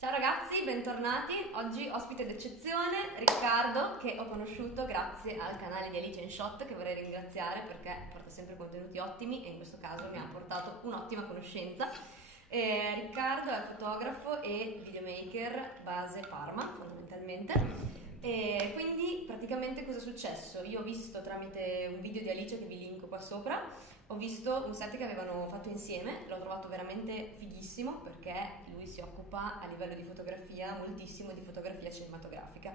Ciao ragazzi, bentornati. Oggi ospite d'eccezione Riccardo, che ho conosciuto grazie al canale di Alice in Shot, che vorrei ringraziare perché porta sempre contenuti ottimi e in questo caso mi ha portato un'ottima conoscenza. Riccardo è fotografo e videomaker base Parma fondamentalmente. E quindi praticamente cosa è successo? Io ho visto tramite un video di Alice che vi linko qua sopra, ho visto un set che avevano fatto insieme, l'ho trovato veramente fighissimo perché lui si occupa a livello di fotografia moltissimo di fotografia cinematografica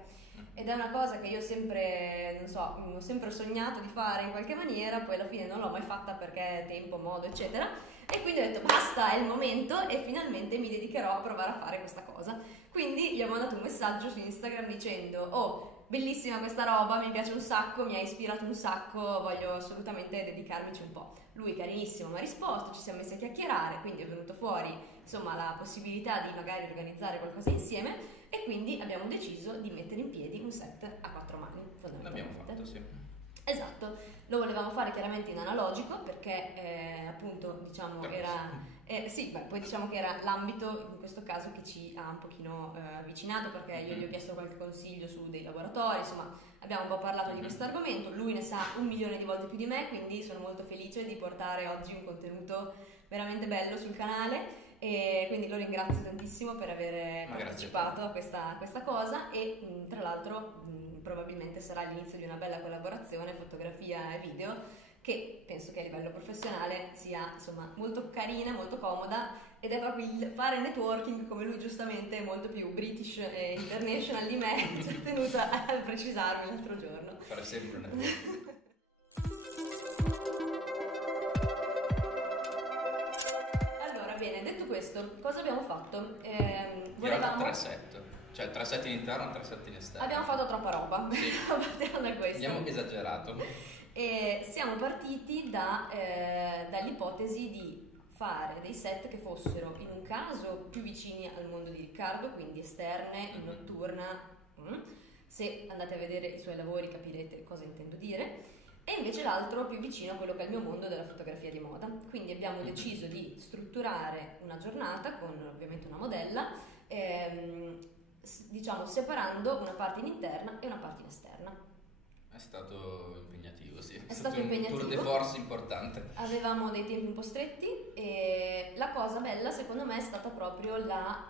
ed è una cosa che io sempre, non so, ho sempre sognato di fare in qualche maniera, poi alla fine non l'ho mai fatta perché tempo, modo eccetera, e quindi ho detto basta, è il momento e finalmente mi dedicherò a provare a fare questa cosa. Quindi gli ho mandato un messaggio su Instagram dicendo: oh, bellissima questa roba, mi piace un sacco, mi ha ispirato un sacco, voglio assolutamente dedicarmici un po'. Lui carinissimo mi ha risposto, ci siamo messi a chiacchierare, quindi è venuto fuori insomma la possibilità di magari organizzare qualcosa insieme e quindi abbiamo deciso di mettere in piedi un set a quattro mani fondamentalmente. L'abbiamo fatto, sì. Esatto, lo volevamo fare chiaramente in analogico perché appunto diciamo era sì, beh, poi diciamo che era l'ambito in questo caso che ci ha un pochino avvicinato perché io gli ho chiesto qualche consiglio su dei laboratori, insomma abbiamo un po' parlato di questo argomento, lui ne sa 1.000.000 di volte più di me, quindi sono molto felice di portare oggi un contenuto veramente bello sul canale e quindi lo ringrazio tantissimo per aver partecipato a questa cosa e tra l'altro probabilmente sarà l'inizio di una bella collaborazione fotografia e video che penso che a livello professionale sia insomma molto carina, molto comoda ed è proprio il fare networking, come lui giustamente è molto più British e international di me, ci ho tenuto a precisarmi l'altro giorno. Fare sempre un networking. Allora, bene, detto questo, cosa abbiamo fatto? Volevamo 3 set, cioè 3 set in interno e 3 set in esterno. Abbiamo fatto troppa roba, sì. Partiamo da questo. Abbiamo esagerato. E siamo partiti dall'ipotesi di fare dei set che fossero in un caso più vicini al mondo di Riccardo, quindi esterne, in notturna. Se andate a vedere i suoi lavori capirete cosa intendo dire. E invece l'altro più vicino a quello che è il mio mondo della fotografia di moda. Quindi abbiamo deciso di strutturare una giornata con ovviamente una modella, diciamo separando una parte in interna e una parte in esterna. È stato impegnativo, sì. È stato impegnativo. Un tour de force importante. Avevamo dei tempi un po' stretti e la cosa bella secondo me è stata proprio la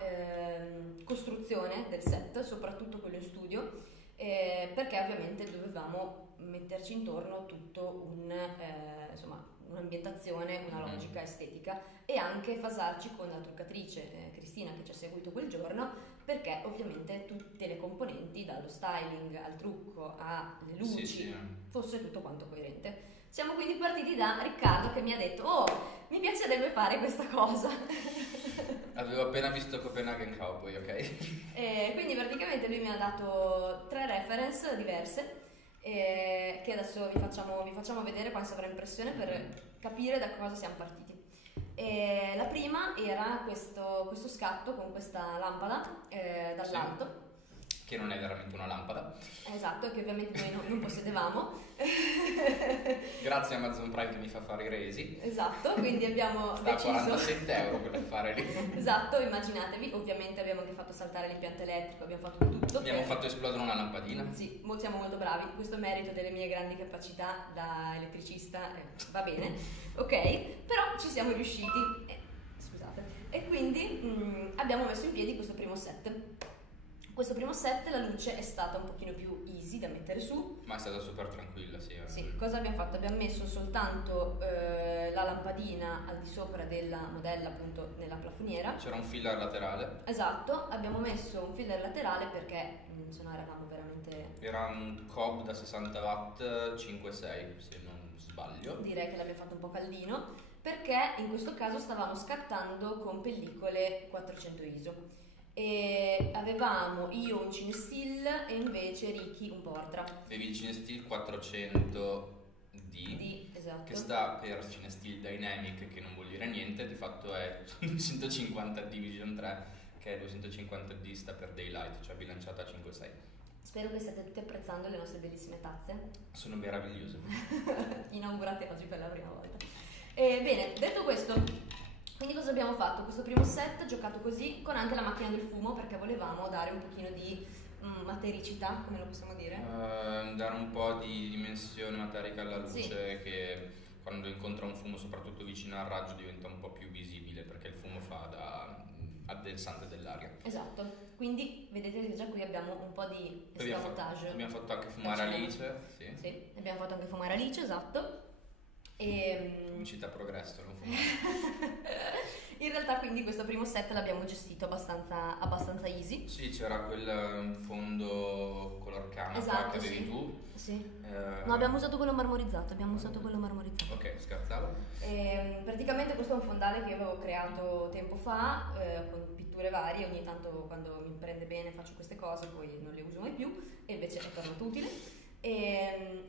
costruzione del set, soprattutto quello in studio, perché ovviamente dovevamo metterci intorno tutto un'ambientazione, una logica estetica e anche fasarci con la truccatrice Cristina che ci ha seguito quel giorno, perché ovviamente tutte le componenti, dallo styling al trucco alle luci, sì. fosse tutto quanto coerente. Siamo quindi partiti da Riccardo che mi ha detto: oh, mi piacerebbe fare questa cosa. Avevo appena visto Copenaghen Cowboy, ok? Quindi praticamente lui mi ha dato 3 reference diverse che adesso vi facciamo vedere quale sarà l'impressione per capire da cosa siamo partiti. La prima era questo scatto con questa lampada dall'alto. Sì, che non è veramente una lampada. Esatto, che ovviamente noi non possedevamo. Grazie a Amazon Prime che mi fa fare i resi. Esatto, quindi abbiamo deciso... Da 47 euro per fare lì. Esatto, immaginatevi, ovviamente abbiamo anche fatto saltare l'impianto elettrico, abbiamo fatto tutto. Abbiamo fatto esplodere una lampadina. Sì, siamo molto bravi, questo è merito delle mie grandi capacità da elettricista, va bene, ok, però ci siamo riusciti, scusate, e quindi abbiamo messo in piedi questo primo set. Questo primo set la luce è stata un pochino più easy da mettere su. Ma è stata super tranquilla, sì. Sì, cosa abbiamo fatto? Abbiamo messo soltanto la lampadina al di sopra della modella, appunto nella plafoniera. C'era un filler laterale. Esatto, abbiamo messo un filler laterale perché se no eravamo veramente... Era un Cobb da 60 watt 5.6, se non sbaglio. Direi che l'abbiamo fatto un po' caldino, perché in questo caso stavamo scattando con pellicole 400 ISO. E avevamo io un Cinestill e invece Ricky un Portra. Avevi il Cinestill 400D, esatto. Che sta per Cinestill Dynamic, che non vuol dire niente, di fatto è 250D Vision 3, che è 250D sta per Daylight, cioè bilanciata a 5.6. Spero che stiate tutti apprezzando le nostre bellissime tazze. Sono meravigliose. Inaugurate oggi per la prima volta. Bene, detto questo, Quindi cosa abbiamo fatto? Questo primo set giocato così con anche la macchina del fumo perché volevamo dare un pochino di matericità, come lo possiamo dire? Dare un po' di dimensione materica alla luce, Sì. che quando incontra un fumo, soprattutto vicino al raggio, diventa un po' più visibile perché il fumo fa da addensante dell'aria. Esatto, quindi vedete che già qui abbiamo un po' di Poi escamotage. abbiamo fatto anche fumare Alice, sì. Sì, abbiamo fatto anche fumare Alice, esatto. E In città progresso, non fumare. in realtà quindi questo primo set l'abbiamo gestito abbastanza easy. Sì, c'era quel fondo color canapa Esatto, che avevi sì. tu. Sì. No, abbiamo usato quello marmorizzato, Ok, scherzavo. Praticamente questo è un fondale che io avevo creato tempo fa con pitture varie, ogni tanto quando mi prende bene faccio queste cose, poi non le uso mai più e invece è tornato utile.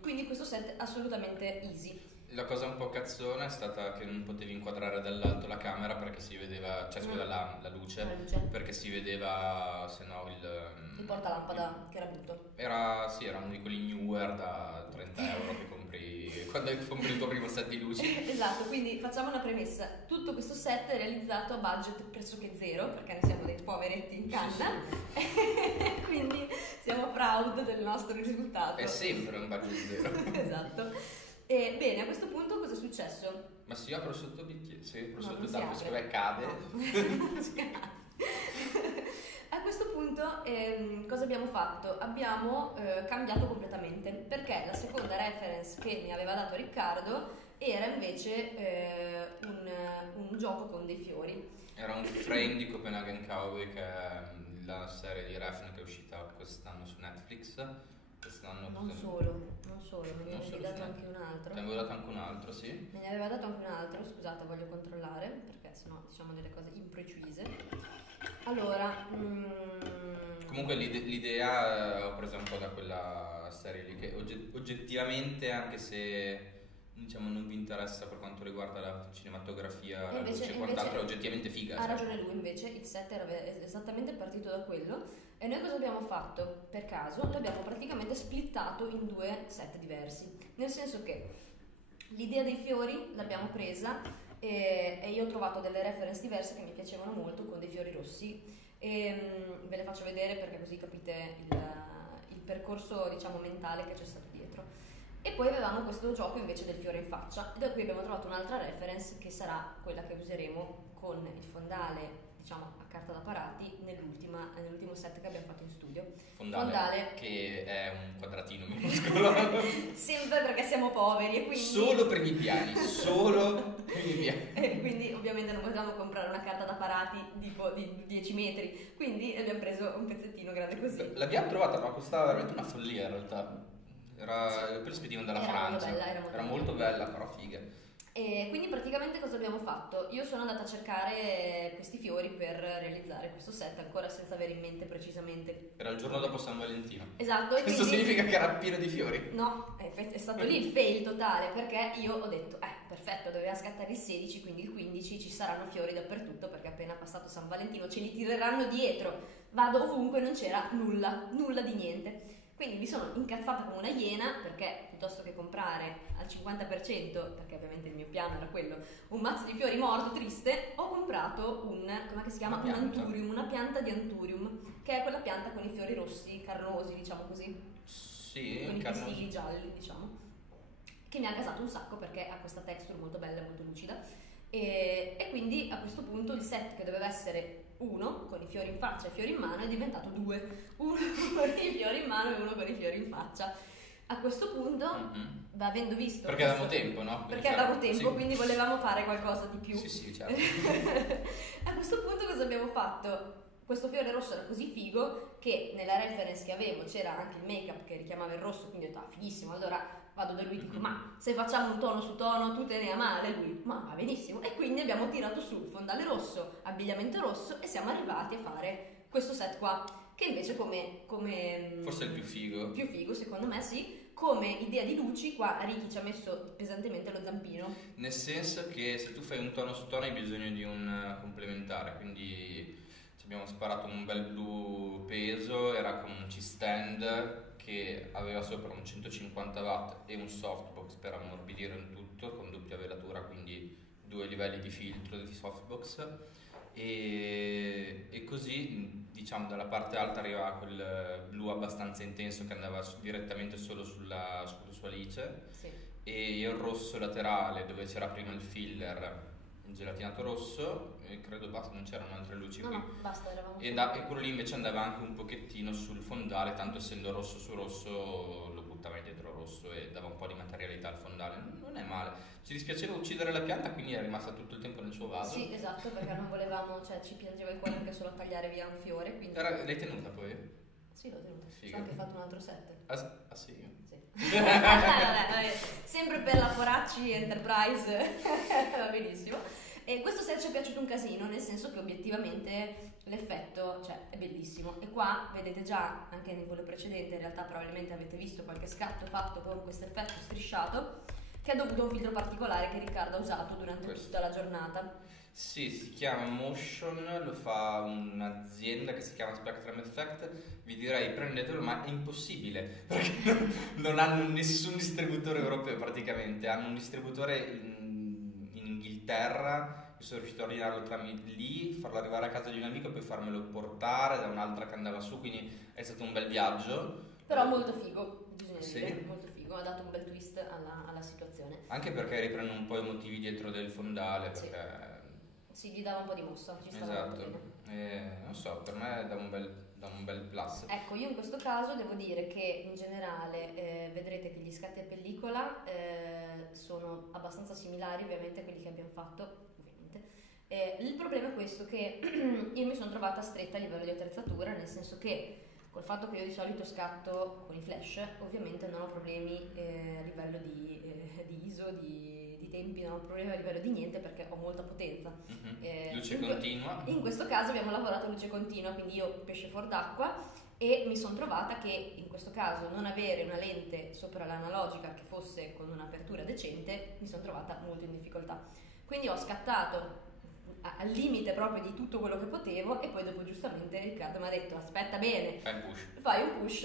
Quindi questo set è assolutamente easy. La cosa un po' cazzona è stata che non potevi inquadrare dall'alto la camera perché si vedeva, cioè scusa, la luce, La luce. perché si vedeva, se no Il portalampada che era brutto. Era uno di quelli newer da 30 euro che compri quando compri il tuo primo set di luci. Esatto, quindi facciamo una premessa. Tutto questo set è realizzato a budget pressoché zero, perché noi siamo dei poveretti in canna, quindi siamo proud del nostro risultato. È sempre un budget zero. Esatto. E bene, a questo punto cosa è successo? Ma si apre sotto bicchiere? Sì, apre No, sotto non si tavolo, apre. secondo me cade. No. Non si apre. A questo punto cosa abbiamo fatto? Abbiamo cambiato completamente perché la seconda reference che mi aveva dato Riccardo era invece un gioco con dei fiori. Era un frame di Copenhagen Cowboy, che è la serie di Refn che è uscita quest'anno su Netflix. Quest'anno Non solo, me ne Non avevi solo dato su anche un altro. Te ne avevo dato anche un altro, sì. Me ne aveva dato anche un altro, scusate, voglio controllare perché sennò diciamo delle cose imprecise. Allora, Comunque l'idea ho preso un po' da quella serie lì, che oggettivamente, anche se diciamo non vi interessa per quanto riguarda la cinematografia, la luce e quant'altro, è oggettivamente figa. Ha cioè. ragione lui, invece il set era esattamente partito da quello e noi cosa abbiamo fatto? Per caso l'abbiamo praticamente splittato in due set diversi, nel senso che l'idea dei fiori l'abbiamo presa e io ho trovato delle reference diverse che mi piacevano molto con dei fiori rossi e ve le faccio vedere perché così capite il percorso diciamo mentale che c'è stato dietro. E poi avevamo questo gioco invece del fiore in faccia, da cui abbiamo trovato un'altra reference che sarà quella che useremo con il fondale, diciamo a carta da parati, nell'ultimo set che abbiamo fatto in studio. Fondale che è un quadratino minuscolo. Sempre perché siamo poveri e quindi... Solo primi piani, solo primi piani. E quindi ovviamente non potevamo comprare una carta da parati tipo di 10 metri, quindi abbiamo preso un pezzettino grande così. L'abbiamo trovata, ma costava veramente una follia in realtà. Poi spedivano dalla Francia. Era molto bella, però figa. E quindi praticamente cosa abbiamo fatto? Io sono andata a cercare questi fiori per realizzare questo set, ancora senza avere in mente precisamente. Era il giorno dopo San Valentino. Esatto. E Questo quindi... significa che era pieno di fiori. No, è stato lì il fail totale, perché io ho detto, perfetto, doveva scattare il 16, quindi il 15 ci saranno fiori dappertutto, perché appena passato San Valentino ce li tireranno dietro. Vado ovunque, non c'era nulla di niente. Quindi mi sono incazzata come una iena perché piuttosto che comprare al 50%, perché ovviamente il mio piano era quello, un mazzo di fiori morto, triste, ho comprato come si chiama? Un anturium, una pianta di anturium, che è quella pianta con i fiori rossi, carnosi, diciamo così. Sì, con i pistili gialli, diciamo. Che mi ha gasato un sacco perché ha questa texture molto bella e molto lucida. E quindi a questo punto il set che doveva essere uno con i fiori in faccia e i fiori in mano è diventato due, uno con i fiori in mano e uno con i fiori in faccia. A questo punto, avendo visto perché avevamo tempo, no? Perché avevamo tempo, sì. Quindi volevamo fare qualcosa di più. Sì, certo. A questo punto cosa abbiamo fatto? Questo fiore rosso era così figo che nella reference che avevo c'era anche il make-up che richiamava il rosso, quindi ho detto fighissimo, allora vado da lui e dico ma se facciamo un tono su tono tu te ne a male, lui ma va benissimo, e quindi abbiamo tirato su il fondale rosso, abbigliamento rosso e siamo arrivati a fare questo set qua che invece come forse è il più figo secondo me, sì, come idea di luci qua Ricky ci ha messo pesantemente lo zampino, nel senso che se tu fai un tono su tono hai bisogno di un complementare, quindi ci abbiamo sparato un bel blu peso, era con un C-stand che aveva sopra un 150 watt e un softbox per ammorbidire il tutto con doppia velatura, quindi 2 livelli di filtro di softbox e così diciamo dalla parte alta arrivava quel blu abbastanza intenso che andava direttamente solo sulla sua lice, Sì. e il rosso laterale dove c'era prima il filler gelatinato rosso, e credo basta, non c'erano altre luci qui. No, basta, eravamo. E quello lì invece andava anche un pochettino sul fondale, tanto essendo rosso su rosso lo buttava indietro rosso e dava un po' di materialità al fondale. Non è male. Ci dispiaceva uccidere la pianta, quindi è rimasta tutto il tempo nel suo vaso. Sì, esatto, perché non volevamo, cioè ci piangeva il cuore anche solo a tagliare via un fiore, quindi... L'hai tenuta poi? Sì, l'ho tenuta. Figo. Ho anche fatto un altro set. Ah sì? Sì. Vabbè, sempre per la Poracci Enterprise va benissimo. E questo set ci è piaciuto un casino, nel senso che obiettivamente l'effetto, cioè, è bellissimo. E qua vedete già, anche in quello precedente, in realtà probabilmente avete visto qualche scatto fatto con questo effetto strisciato, che è dovuto a un filtro particolare che Riccardo ha usato durante tutta la giornata. Sì, si chiama Motion, lo fa un'azienda che si chiama Spectrum Effect. Vi direi prendetelo, ma è impossibile perché non hanno nessun distributore europeo praticamente. Hanno un distributore in Inghilterra. Io sono riuscito a ordinarlo tramite lì, farlo arrivare a casa di un amico e poi farmelo portare da un'altra che andava su, quindi è stato un bel viaggio. Però molto figo, bisogna Sì. dire, molto figo, ha dato un bel twist alla situazione. Anche perché riprende un po' i motivi dietro del fondale, Sì. perché... Sì, gli dava un po' di mossa, ci stava molto Esatto, bene. non so, per me dà un bel plus. Ecco, io in questo caso devo dire che in generale vedrete che gli scatti a pellicola sono abbastanza similari ovviamente a quelli che abbiamo fatto, ovviamente. Il problema è questo, che io mi sono trovata stretta a livello di attrezzatura, nel senso che col fatto che io di solito scatto con i flash, ovviamente non ho problemi a livello di ISO, di tempi, non ho problemi a livello di niente perché ho molta potenza. Luce continua. In questo caso abbiamo lavorato a luce continua, quindi io pesce fuor d'acqua, e mi sono trovata che in questo caso non avere una lente sopra l'analogica che fosse con un'apertura decente mi sono trovata molto in difficoltà. Quindi ho scattato al limite proprio di tutto quello che potevo, e poi dopo giustamente Riccardo mi ha detto aspetta bene, fai un push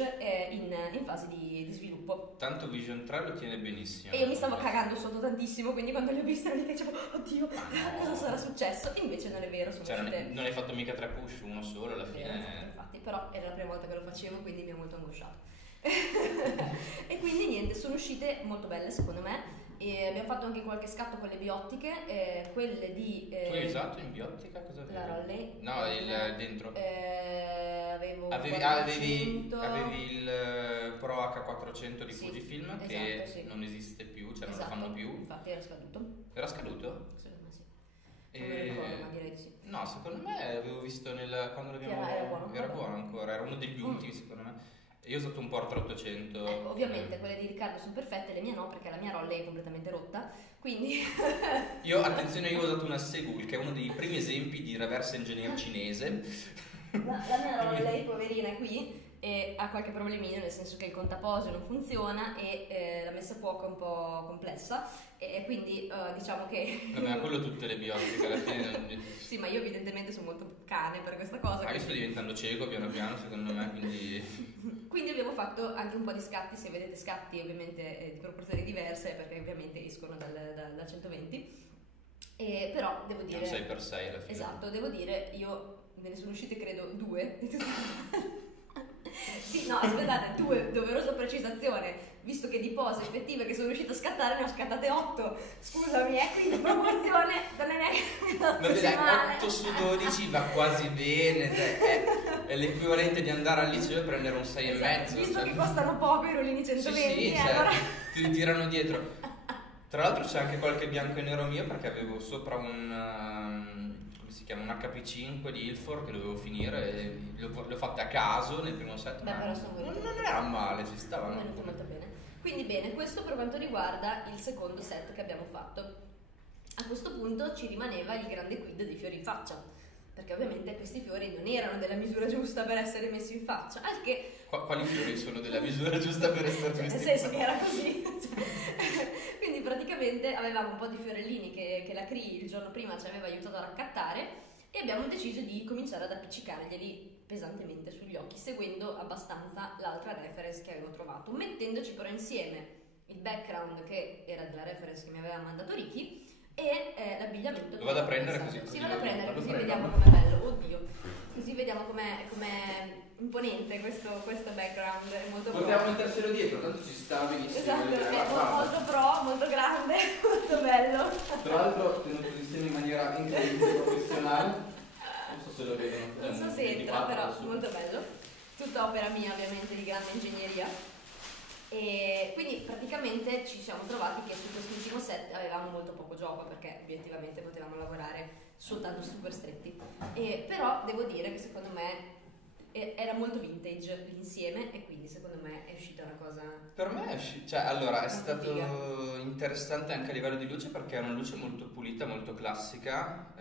in fase di sviluppo. Tanto Vision 3 lo tiene benissimo. E io mi stavo cagando sotto tantissimo, quindi quando li ho visti ero lì che dicevo oddio, cosa sarà successo? Invece non è vero, sono uscite... Non hai fatto mica 3 push, uno solo alla fine. Infatti, però era la prima volta che lo facevo, quindi mi ha molto angosciato. E quindi niente, sono uscite molto belle secondo me. E abbiamo fatto anche qualche scatto con le biottiche, quelle di... Tu hai usato in biottica? Cosa avevi? La Rollei? No, il dentro. Avevi il Pro H400 di Sì, Fujifilm, esatto, che sì. non esiste più, cioè Esatto, non lo fanno più. infatti era scaduto. Era scaduto? Secondo me sì. Non me lo ricordo, ma direi di sì. No, secondo me l'avevo visto quando l'abbiamo... Era buono ancora, era uno degli ultimi secondo me. Io ho usato un Portra 800. Ecco, ovviamente quelle di Riccardo sono perfette, le mie no, perché la mia Rollei è completamente rotta, quindi... Attenzione, io ho usato una Segul, che è uno dei primi esempi di reverse engineer cinese. La mia Rollei, poverina, è qui e ha qualche problemino, nel senso che il contaposio non funziona e la messa a fuoco è un po' complessa, e quindi diciamo che... Vabbè, ma quello tutte le biotiche alla fine... Sì, ma io evidentemente sono molto cane per questa cosa. Ma io sto diventando cieco piano piano, secondo me, quindi... Quindi abbiamo fatto anche un po' di scatti, se vedete scatti ovviamente di proporzioni diverse, perché ovviamente escono dal 120, però devo dire... Un 6x6 alla fine. Esatto, devo dire, io me ne sono uscite credo 2. Sì, no, aspettate, 2, doverosa precisazione, visto che di pose effettive che sono riuscita a scattare ne ho scattate 8, scusami, quindi proporzione non è neanche... Vabbè dai, 8 su 12 va quasi bene, è l'equivalente di andare al liceo e prendere un 6,5. Esatto, visto che costano poco i rullini 120, sì, allora... ti ritirano dietro. Tra l'altro c'è anche qualche bianco e nero mio, perché avevo sopra un HP5 di Ilford che dovevo finire e l'ho fatta a caso nel primo set. Beh, però sono non era male, ci stavano. È venuto molto bene. Quindi bene, questo per quanto riguarda il secondo set che abbiamo fatto. A questo punto ci rimaneva il grande quid dei fiori in faccia, perché ovviamente questi fiori non erano della misura giusta per essere messi in faccia, al che... Quali fiori sono della misura giusta per essere messi in faccia? Nel senso che era così. Quindi praticamente avevamo un po' di fiorellini che la Cree il giorno prima ci aveva aiutato a raccattare, e abbiamo deciso di cominciare ad appiccicarglieli pesantemente sugli occhi, seguendo abbastanza l'altra reference che avevo trovato, mettendoci però insieme il background che era della reference che mi aveva mandato Ricky e l'abbigliamento. Lo vado a prendere così. Si vado a prendere così prendo. vediamo com'è bello. Oddio. Così vediamo com'è imponente questo background. È molto Potevamo metterselo dietro, tanto ci sta benissimo. Esatto, è molto pro, molto grande, molto bello. Tra l'altro tenuto insieme in maniera incredibile professionale. Non so se lo vedono. Non so se entra, però molto bello. Tutta opera mia, ovviamente, di grande ingegneria. E quindi praticamente ci siamo trovati che su quest'ultimo set avevamo molto poco gioco, perché obiettivamente potevamo lavorare soltanto super stretti. Però devo dire che secondo me era molto vintage l'insieme, e quindi secondo me è uscita una cosa. Per me è stato figa. interessante anche a livello di luce, perché è una luce molto pulita, molto classica,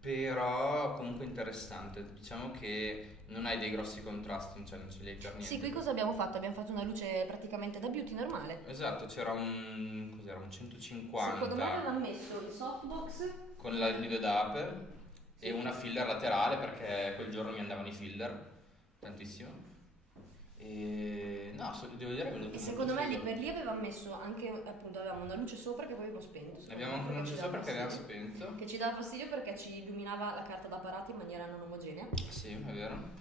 però comunque interessante. Diciamo che non hai dei grossi contrasti, cioè non ce li hai per niente. Sì, qui cosa abbiamo fatto? Abbiamo fatto una luce praticamente da beauty normale. Esatto, c'era un 150 Secondo me avevamo messo il softbox con il nido d'ape e una filler laterale, perché quel giorno mi andavano i filler tantissimo. E no, devo dire che è venuto e molto secondo me figo. per lì avevamo messo anche, appunto, avevamo una luce sopra che poi abbiamo spento. Abbiamo anche una luce sopra che abbiamo spento. Che ci dava fastidio perché ci illuminava la carta d'apparato in maniera non omogenea. Sì, è vero.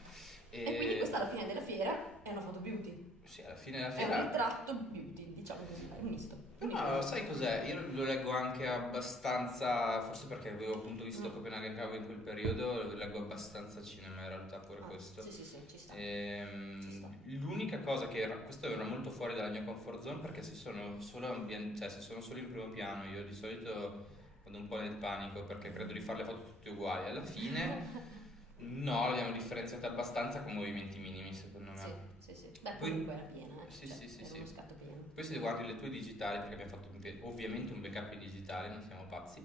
E quindi questa alla fine della fiera è una foto beauty. Sì, alla fine della È un fiera. ritratto beauty, diciamo così, è un misto. No, sai cos'è? Io lo leggo anche abbastanza, forse perché avevo appunto visto Copenaghen Cove in quel periodo, lo leggo abbastanza cinema in realtà pure questo. Sì, ci sta. Ci sta. L'unica cosa questo era molto fuori dalla mia comfort zone, perché se sono solo se sono solo in primo piano, io di solito vado un po' nel panico perché credo di fare le foto tutte uguali. Alla fine no, l'abbiamo differenziata abbastanza con movimenti minimi, secondo me. Sì. Beh, Poi- comunque era piena, Sì, cioè, sì, era sì. uno scatto pieno. Poi se guardi le tue digitali, perché abbiamo fatto ovviamente un backup in digitale, non siamo pazzi,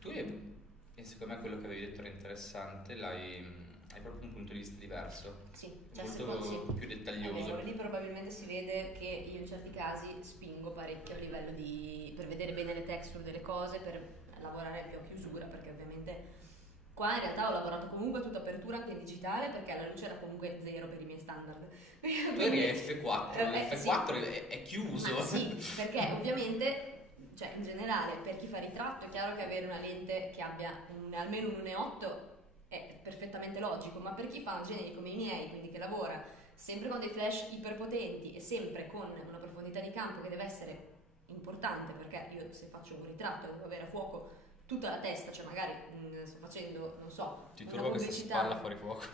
tu e secondo me quello che avevi detto era interessante, hai proprio un punto di vista diverso, Sì, cioè molto più dettaglioso. Lì probabilmente si vede che io in certi casi spingo parecchio a livello per vedere bene le texture delle cose, per lavorare più a chiusura, perché ovviamente qua in realtà ho lavorato comunque a tutta apertura anche in digitale, perché la luce era comunque zero per i miei standard. Tu eri F4, l'F4 è chiuso. Ma sì, perché ovviamente, cioè in generale, per chi fa ritratto è chiaro che avere una lente che abbia almeno un 1.8 è perfettamente logico, ma per chi fa generi come i miei, quindi che lavora sempre con dei flash iperpotenti e sempre con una profondità di campo che deve essere importante, perché io se faccio un ritratto devo avere a fuoco tutta la testa, cioè magari sto facendo, non so, Ti una trovo questa pubblicità. spalla fuori fuoco.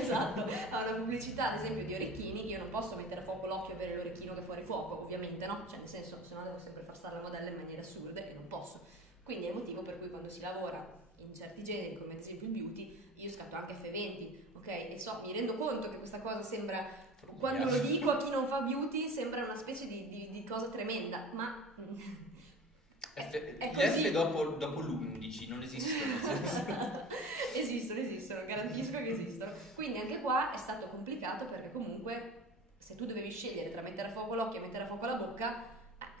Esatto, a una pubblicità ad esempio di orecchini, io non posso mettere a fuoco l'occhio e avere l'orecchino che è fuori fuoco, ovviamente no, cioè nel senso, se no devo sempre far stare la modella in maniere assurde e non posso. Quindi è il motivo per cui quando si lavora in certi generi, come ad esempio il beauty, io scatto anche F20, ok? E mi rendo conto che questa cosa sembra, quando lo dico a chi non fa beauty, sembra una specie di cosa tremenda, ma è Gli così. F dopo l'11 non esistono. Esistono, garantisco che esistono. Quindi anche qua è stato complicato, perché comunque se tu dovevi scegliere tra mettere a fuoco l'occhio e mettere a fuoco la bocca,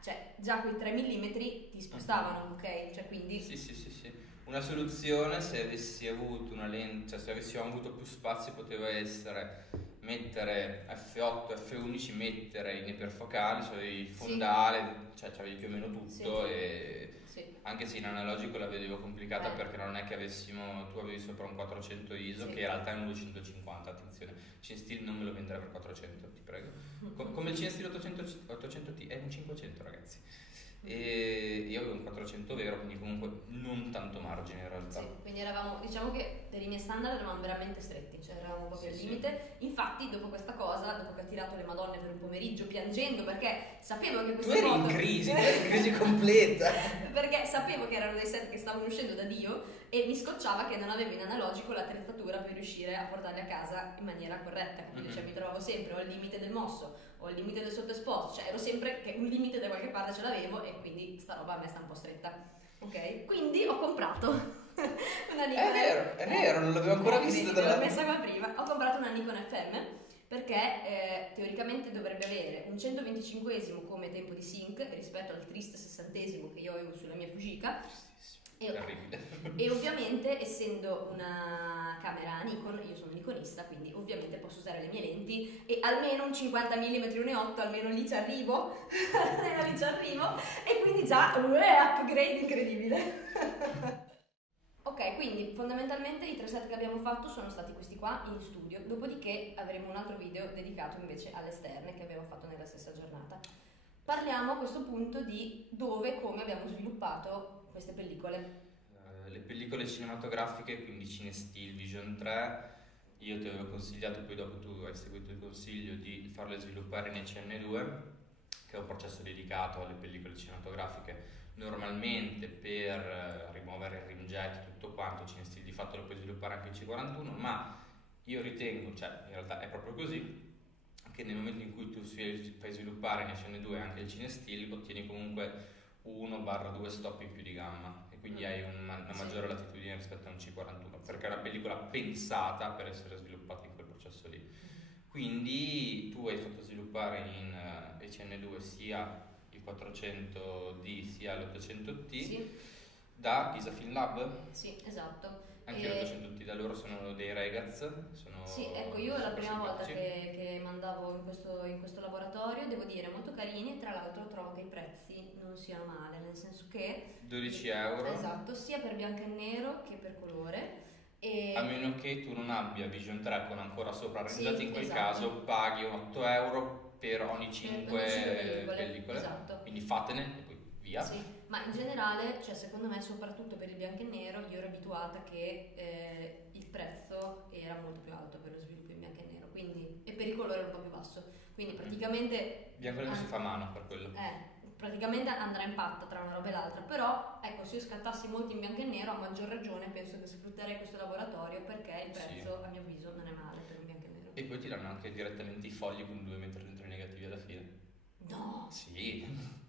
cioè già quei 3 mm ti spostavano, ok? Cioè quindi Sì. Una soluzione, se avessi avuto una lente, cioè se avessimo avuto più spazio, poteva essere mettere F8, F11, mettere in iperfocali, cioè il fondale, cioè c'avevi più o meno tutto. Sì. E sì. anche se in analogico la vedevo complicata, perché non è che tu avevi sopra un 400 ISO, Sì. che in realtà è un 250, attenzione, CineSteel non me lo vendere per 400, ti prego. Come il CineSteel 800T è un 500, ragazzi. E io avevo un 400 vero, quindi comunque non tanto margine in realtà. Sì, quindi diciamo che per i miei standard eravamo veramente stretti, cioè eravamo proprio al Sì. limite. Infatti dopo questa cosa, dopo che ho tirato le madonne per un pomeriggio piangendo, perché sapevo che Tu queste eri in foto crisi completa. perché sapevo che erano dei set che stavano uscendo da Dio e mi scocciava che non avevo in analogico l'attrezzatura per riuscire a portarli a casa in maniera corretta, quindi cioè, mi trovavo sempre o al limite del mosso o al limite del sottoesposto, cioè ero sempre che un limite da qualche parte ce l'avevo, e quindi sta roba a me sta un po' stretta, ok? Quindi ho comprato una Nikon. È vero, non l'avevo ancora vista. L'ho messa qua prima. Ho comprato una Nikon FM perché teoricamente dovrebbe avere un 125esimo come tempo di sync rispetto al triste 60esimo che io avevo sulla mia Fujica, Terribile. E ovviamente, essendo una camera Nikon, io sono nikonista, quindi ovviamente posso usare le mie lenti e almeno un 50 mm 1.8, almeno lì ci arrivo, almeno lì ci arrivo, e quindi già upgrade incredibile. Ok, quindi fondamentalmente i 3 set che abbiamo fatto sono stati questi qua in studio, dopodiché avremo un altro video dedicato invece alle esterne che abbiamo fatto nella stessa giornata. Parliamo a questo punto di dove e come abbiamo sviluppato queste pellicole. Le pellicole cinematografiche, quindi CineStill, Vision 3, io ti avevo consigliato, poi dopo tu hai seguito il consiglio di farle sviluppare in ECN2, che è un processo dedicato alle pellicole cinematografiche. Normalmente per rimuovere il rimjet e tutto quanto, CineStill di fatto lo puoi sviluppare anche in C41, ma io ritengo, cioè in realtà è proprio così, che nel momento in cui tu fai sviluppare in ECN2 anche il CineStill, ottieni comunque 1/2 stop in più di gamma e quindi hai una maggiore latitudine rispetto a un C41, perché è una pellicola pensata per essere sviluppata in quel processo lì. Quindi tu hai fatto sviluppare in ECN2 sia il 400D sia l'800T Sì. da Pisa Film Lab? Sì, esatto. Anche l'800T da loro sono dei Regaz. Sì, ecco, io la prima volta simpatici. che mandavo in questo laboratorio, devo dire, molto carini, e tra l'altro trovo che i prezzi non siano male, nel senso che 12 euro. Esatto, sia per bianco e nero che per colore. E A meno che tu non abbia Vision 3 con ancora sopra arrangiati, in quel esatto. caso paghi 8 euro per ogni 5 pellicole. Esatto. Quindi fatene e poi via. Sì, ma in generale, cioè secondo me, soprattutto per il bianco e nero, io ero abituata che il prezzo era molto più alto per lo sviluppo in bianco e nero, quindi, e per il colore un po' più basso. Quindi praticamente Bianco e nero si fa a mano per quello. praticamente andrà in patta tra una roba e l'altra, però ecco, se io scattassi molto in bianco e nero, a maggior ragione penso che sfrutterei questo laboratorio, perché il prezzo a mio avviso non è male per un bianco e nero. E poi ti danno anche direttamente i fogli con 2 metri dentro i negativi alla fine. No! Sì,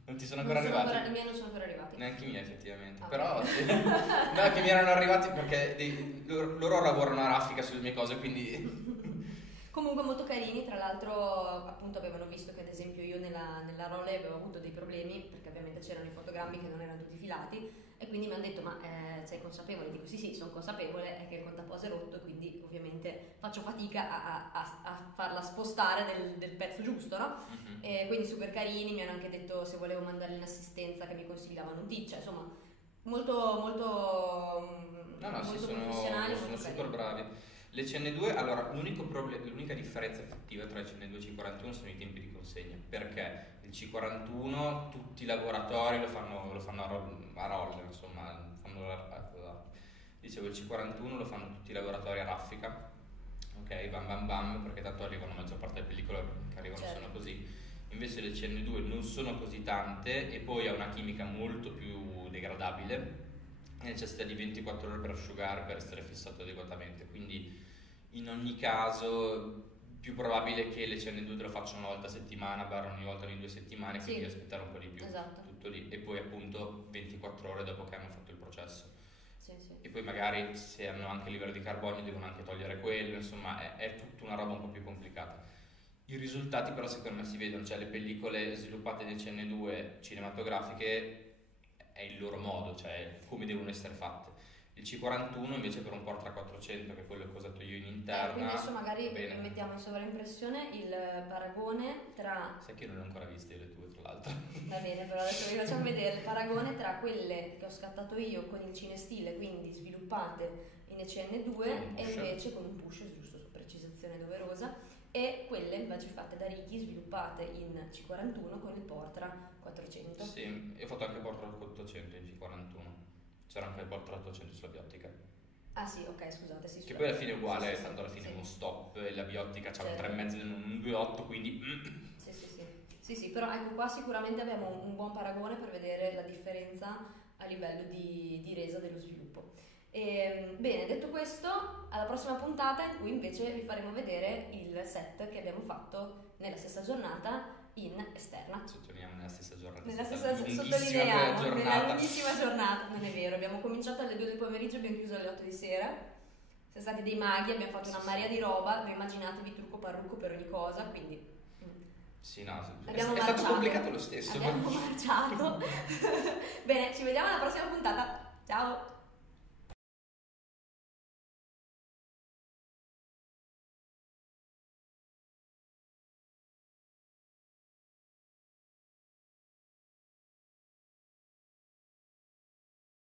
non ti sono ancora arrivati. I miei non sono ancora arrivati. Neanche i miei effettivamente. Ah, però sì. No, che mi erano arrivati perché loro lavorano a raffica sulle mie cose, quindi Comunque molto carini, tra l'altro appunto avevano visto che ad esempio io nella Role avevo avuto dei problemi perché ovviamente c'erano i fotogrammi che non erano tutti filati e quindi mi hanno detto ma sei consapevole? Dico sì sono consapevole, è che il contapose è rotto e quindi ovviamente faccio fatica a farla spostare del pezzo giusto, no? E quindi super carini, mi hanno anche detto se volevo mandarli in assistenza che mi consigliavano un teacher, insomma molto professionali, sono molto super carini. bravi. Le CN2, allora l'unica differenza effettiva tra il CN2 e il C41 sono i tempi di consegna, perché il C41 tutti i laboratori lo fanno a roller, insomma, dicevo il C41 lo fanno tutti i laboratori a raffica, ok, bam bam bam, perché tanto arrivano la maggior parte delle pellicole che arrivano sono così. Invece le CN2 non sono così tante e poi ha una chimica molto più degradabile e necessita di 24 ore per asciugare per essere fissato adeguatamente, quindi in ogni caso più probabile che le CN2 te lo facciano una volta a settimana barra ogni volta ogni 2 settimane, quindi devi aspettare un po' di più, esatto. tutto lì, e poi appunto 24 ore dopo che hanno fatto il processo. Sì. E poi magari se hanno anche il livello di carbonio devono anche togliere quello, insomma è tutta una roba un po' più complicata. I risultati però secondo me si vedono, cioè le pellicole sviluppate nel CN2 cinematografiche è il loro modo, cioè come devono essere fatte. Il C41 invece per un Portra 400, che è quello che ho usato io in interna. Quindi adesso magari mettiamo in sovraimpressione il paragone tra... Sai che io non le ho ancora viste le tue, tra l'altro. Va bene, però adesso vi facciamo vedere il paragone tra quelle che ho scattato io con il CineStill, quindi sviluppate in ECN2 e invece con un push, giusto su precisazione doverosa, e quelle invece fatte da Ricky, sviluppate in C41 con il Portra 400. Sì, e ho fatto anche il Portra 800 in C41. C'era anche il Portra 800 sulla biottica. Ah sì, ok, scusate, sì. Che poi alla fine è uguale, sì, tanto alla fine sì. uno stop e la biottica c'ha Certo. un 3,5 e un 2,8, quindi... Sì, però ecco qua sicuramente abbiamo un buon paragone per vedere la differenza a livello di resa dello sviluppo. Bene, detto questo, alla prossima puntata in cui invece vi faremo vedere il set che abbiamo fatto nella stessa giornata in esterna. Sottolineiamo nella stessa giornata. Sottolineiamo, nella lunghissima giornata. Non è vero, abbiamo cominciato alle 2 del pomeriggio e abbiamo chiuso alle 8 di sera. Siamo stati dei maghi, abbiamo fatto una marea di roba, immaginatevi trucco parrucco per ogni cosa, quindi... Sì, no, è marciato. stato complicato lo stesso. Abbiamo marciato. Bene, ci vediamo alla prossima puntata. Ciao!